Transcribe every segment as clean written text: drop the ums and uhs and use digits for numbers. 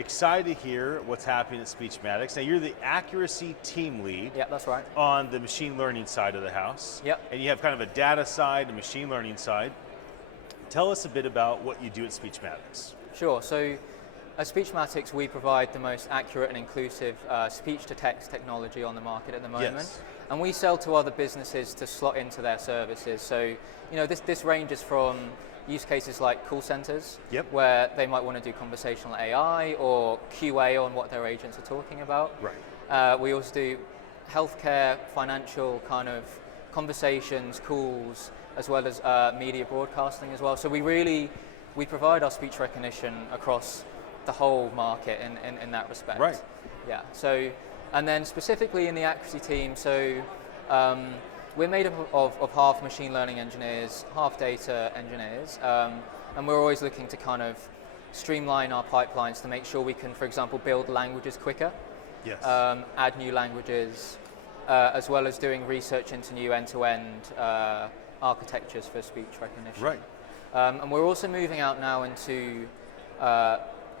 excited to hear what's happening at Speechmatics. Now, you're the Accuracy Team Lead. Yeah, that's right. On the machine learning side of the house. Yep. And you have kind of a data side, a machine learning side. Tell us a bit about what you do at Speechmatics. Sure. So at Speechmatics, we provide the most accurate and inclusive speech-to-text technology on the market at the moment. Yes. And we sell to other businesses to slot into their services. So, this ranges from use cases like call centers, Yep. where they might want to do conversational AI or QA on what their agents are talking about. Right. We also do healthcare, financial kind of conversations, calls, as well as media broadcasting as well. So we provide our speech recognition across the whole market in that respect. Right. Yeah. So, and then specifically in the accuracy team, so we're made up of half machine learning engineers, half data engineers, and we're always looking to kind of streamline our pipelines to make sure we can, for example, build languages quicker. Yes. Add new languages, as well as doing research into new end-to-end architectures for speech recognition. Right. And we're also moving out now into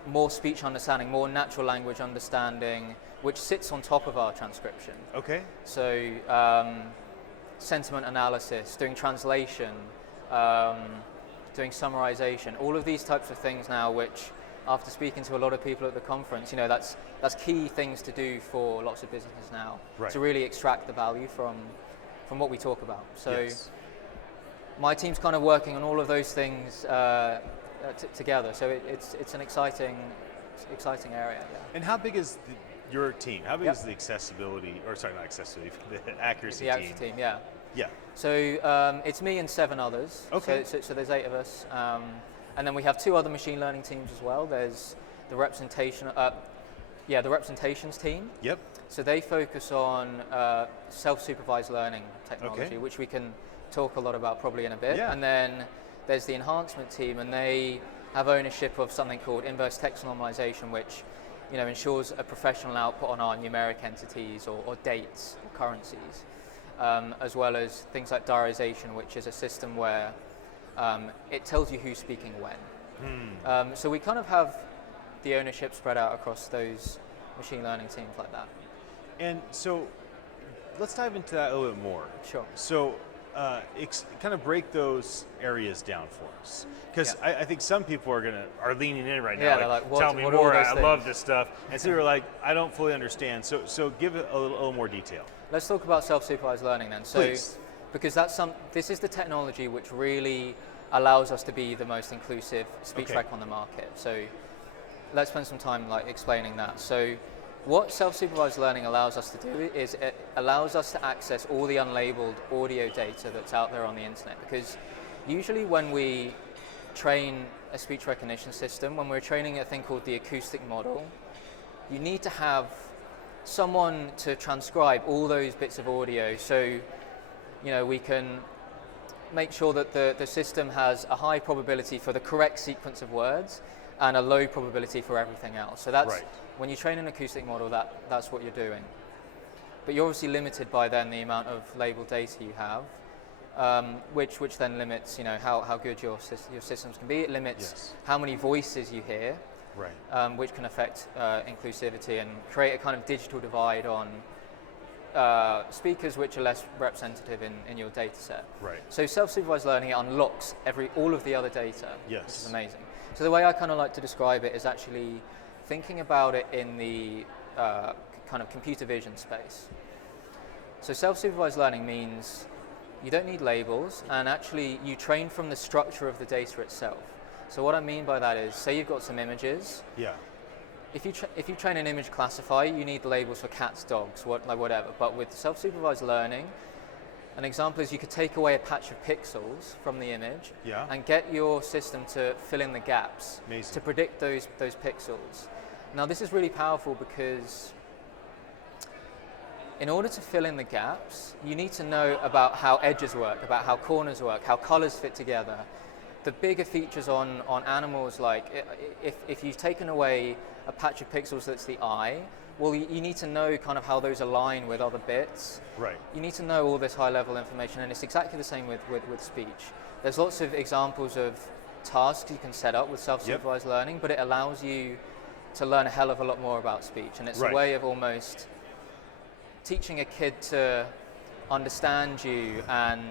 more speech understanding, more natural language understanding, which sits on top of our transcription. Okay. So sentiment analysis, doing translation, doing summarization, all of these types of things now, which after speaking to a lot of people at the conference, that's key things to do for lots of businesses now, right. to really extract the value from what we talk about. So yes. My team's kind of working on all of those things together. So it's an exciting area. Yeah. And how big is your team? How big Yep. is the accessibility, or sorry, not accessibility, the accuracy the team? accuracy team, yeah. Yeah. So it's me and 7 others. Okay. So there's 8 of us. And then we have 2 other machine learning teams as well. There's the representations team. Yep. So they focus on self-supervised learning technology, Okay. which we can talk a lot about probably in a bit. Yeah. And then there's the enhancement team, and they have ownership of something called inverse text normalization, which ensures a professional output on our numeric entities or dates or currencies, as well as things like diarization, which is a system where it tells you who's speaking when. So we kind of have the ownership spread out across those machine learning teams like that. And so let's dive into that a little bit more. Sure. So kind of break those areas down for us, because Yeah. I think some people are leaning in right now. Yeah, they're like, tell me what are all more. those I things? love this stuff. And so you're like, I don't fully understand. So give it a little more detail. Let's talk about self-supervised learning then. So, Please. Because this is the technology which really allows us to be the most inclusive speech Okay. rec on the market. So let's spend some time explaining that. So what self-supervised learning allows us to do is it allows us to access all the unlabeled audio data that's out there on the internet, because usually when we train a speech recognition system, when we're training a thing called the acoustic model, you need to have someone to transcribe all those bits of audio, so we can make sure that the system has a high probability for the correct sequence of words and a low probability for everything else. So that's Right. When you train an acoustic model, that's what you're doing. But you're obviously limited by then the amount of labeled data you have, which then limits how good your systems can be. It limits Yes. how many voices you hear, Right. which can affect inclusivity and create a kind of digital divide on speakers which are less representative in your data set. Right. So self-supervised learning unlocks all of the other data, Yes. which is amazing. So the way I kind of like to describe it is actually thinking about it in the kind of computer vision space. So self-supervised learning means you don't need labels, and actually you train from the structure of the data itself. So what I mean by that is, say you've got some images. Yeah. If you train an image classifier, you need labels for cats, dogs, whatever. But with self-supervised learning, an example is you could take away a patch of pixels from the image Yeah. and get your system to fill in the gaps. Amazing. To predict those pixels. Now this is really powerful because in order to fill in the gaps, you need to know about how edges work, about how corners work, how colors fit together. The bigger features on animals, like if you've taken away a patch of pixels that's the eye, well, you need to know kind of how those align with other bits. Right. You need to know all this high-level information, and it's exactly the same with speech. There's lots of examples of tasks you can set up with self-supervised learning, but it allows you to learn a hell of a lot more about speech, and it's a way of almost teaching a kid to understand you and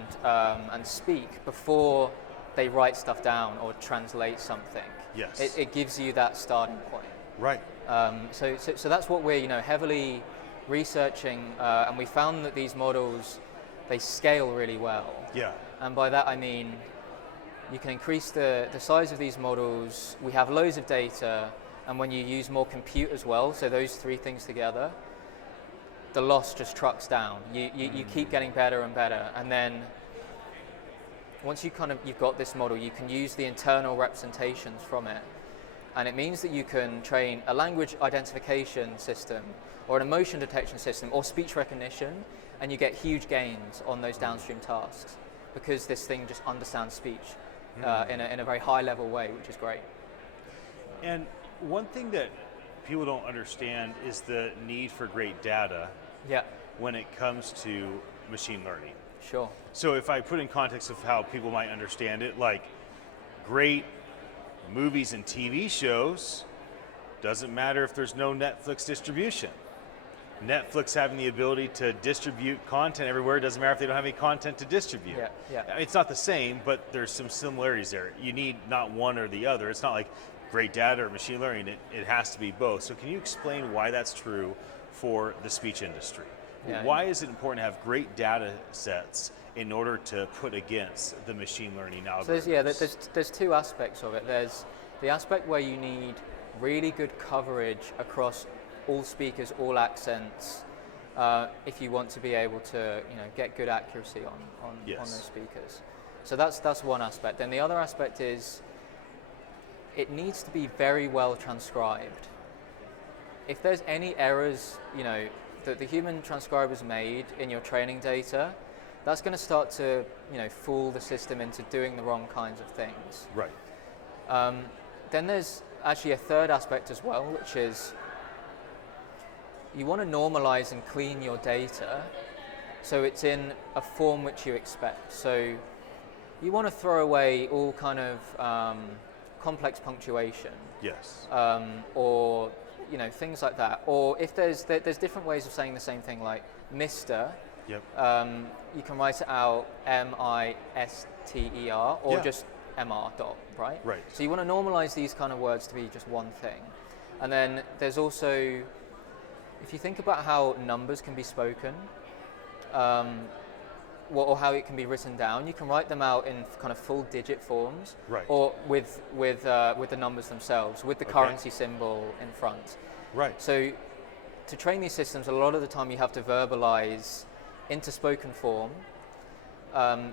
speak before they write stuff down or translate something. Yes. It gives you that starting point. Right. So that's what we're heavily researching, and we found that these models, they scale really well. Yeah. And by that I mean you can increase the size of these models. We have loads of data, and when you use more compute as well, so those three things together, the loss just trucks down. You keep getting better and better, and then once you've got this model, you can use the internal representations from it, and it means that you can train a language identification system or an emotion detection system or speech recognition, and you get huge gains on those downstream tasks because this thing just understands speech in a very high level way, which is great. And one thing that people don't understand is the need for great data when it comes to machine learning. Sure. So if I put in context of how people might understand it, like great movies and TV shows, doesn't matter if there's no Netflix distribution. Netflix having the ability to distribute content everywhere, doesn't matter if they don't have any content to distribute. Yeah. It's not the same, but there's some similarities there. You need not one or the other. It's not like great data or machine learning, it has to be both. So can you explain why that's true for the speech industry? Why is it important to have great data sets in order to put against the machine learning algorithms? So there's two aspects of it. There's the aspect where you need really good coverage across all speakers, all accents, if you want to be able to get good accuracy on those speakers. So that's one aspect. Then the other aspect is it needs to be very well transcribed. If there's any errors, that the human transcribers made in your training data, that's going to start to, fool the system into doing the wrong kinds of things. Right. Then there's actually a third aspect as well, which is you want to normalize and clean your data so it's in a form which you expect. So you want to throw away all kind of complex punctuation. Yes. Or things like that. Or if there's different ways of saying the same thing, like Mr. Yep. You can write it out M-I-S-T-E-R or just M-R dot, right? Right. So you want to normalize these kind of words to be just one thing. And then there's also, if you think about how numbers can be spoken, or how it can be written down, you can write them out in kind of full digit forms, right, or with the numbers themselves, with the currency symbol in front. Right. So to train these systems, a lot of the time you have to verbalize into spoken form.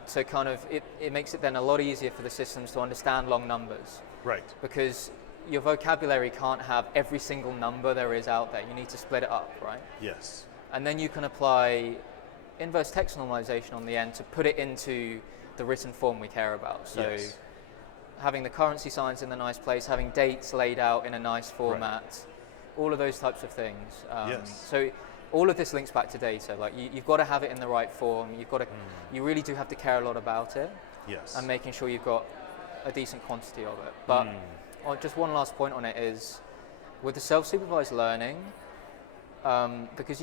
So kind of it makes it then a lot easier for the systems to understand long numbers. Right. Because your vocabulary can't have every single number there is out there. You need to split it up, right? Yes. And then you can apply inverse text normalization on the end to put it into the written form we care about. So having the currency signs in the nice place, having dates laid out in a nice format, all of those types of things. So all of this links back to data. Like you've got to have it in the right form. You've got to, you really do have to care a lot about it. Yes. And making sure you've got a decent quantity of it. But just one last point on it is, with the self-supervised learning, because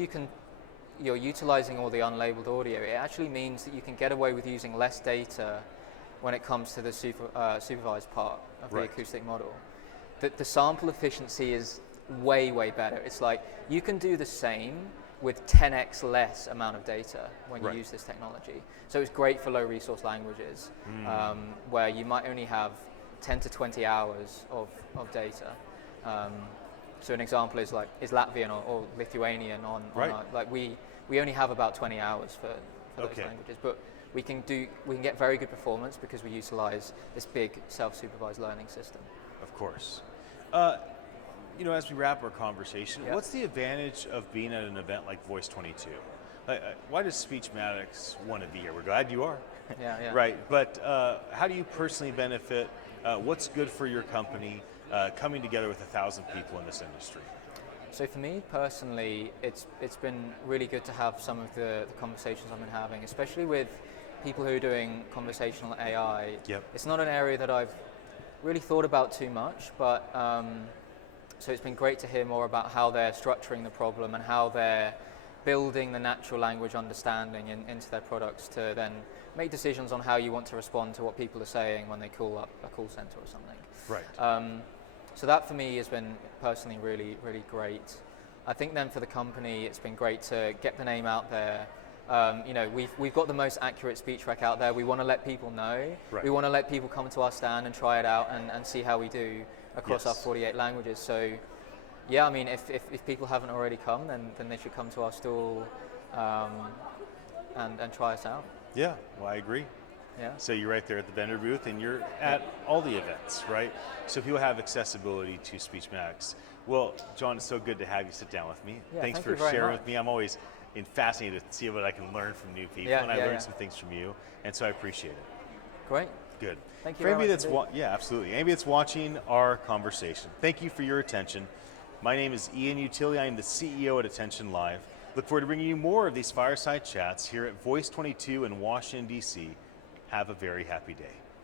you're utilizing all the unlabeled audio, it actually means that you can get away with using less data when it comes to the supervised part of the acoustic model. The sample efficiency is way, way better. It's like you can do the same with 10x less amount of data when you use this technology. So it's great for low resource languages, where you might only have 10 to 20 hours of data. So an example is Latvian or Lithuanian on like we only have about 20 hours for those languages, but we can get very good performance because we utilize this big self-supervised learning system. Of course. As we wrap our conversation, what's the advantage of being at an event like Voice 22? Why does Speechmatics want to be here? We're glad you are. Right, but how do you personally benefit? What's good for your company coming together with 1,000 people in this industry? So for me personally, it's been really good to have some of the conversations I've been having, especially with people who are doing conversational AI. Yep. It's not an area that I've really thought about too much, but So it's been great to hear more about how they're structuring the problem and how they're building the natural language understanding into their products to then make decisions on how you want to respond to what people are saying when they call up a call center or something. Right. So that for me has been personally really, really great. I think then for the company, it's been great to get the name out there. We've got the most accurate speech rec out there. We want to let people know. Right. We want to let people come to our stand and try it out and see how we do across our 48 languages. So yeah, I mean, if people haven't already come, then they should come to our stall and try us out. Yeah, well, I agree. Yeah. So you're right there at the vendor booth, and you're at all the events, right? So people have accessibility to Speechmatics. Well, John, it's so good to have you sit down with me. Yeah, Thanks thank for you very sharing much. with me. I'm always fascinated to see what I can learn from new people, and I learned some things from you, and so I appreciate it. Great. Good. Thank you For very anybody much. yeah, absolutely. Anybody that's watching our conversation, thank you for your attention. My name is Ian Utile. I am the CEO at attn.live. Look forward to bringing you more of these fireside chats here at Voice 22 in Washington, D.C. Have a very happy day.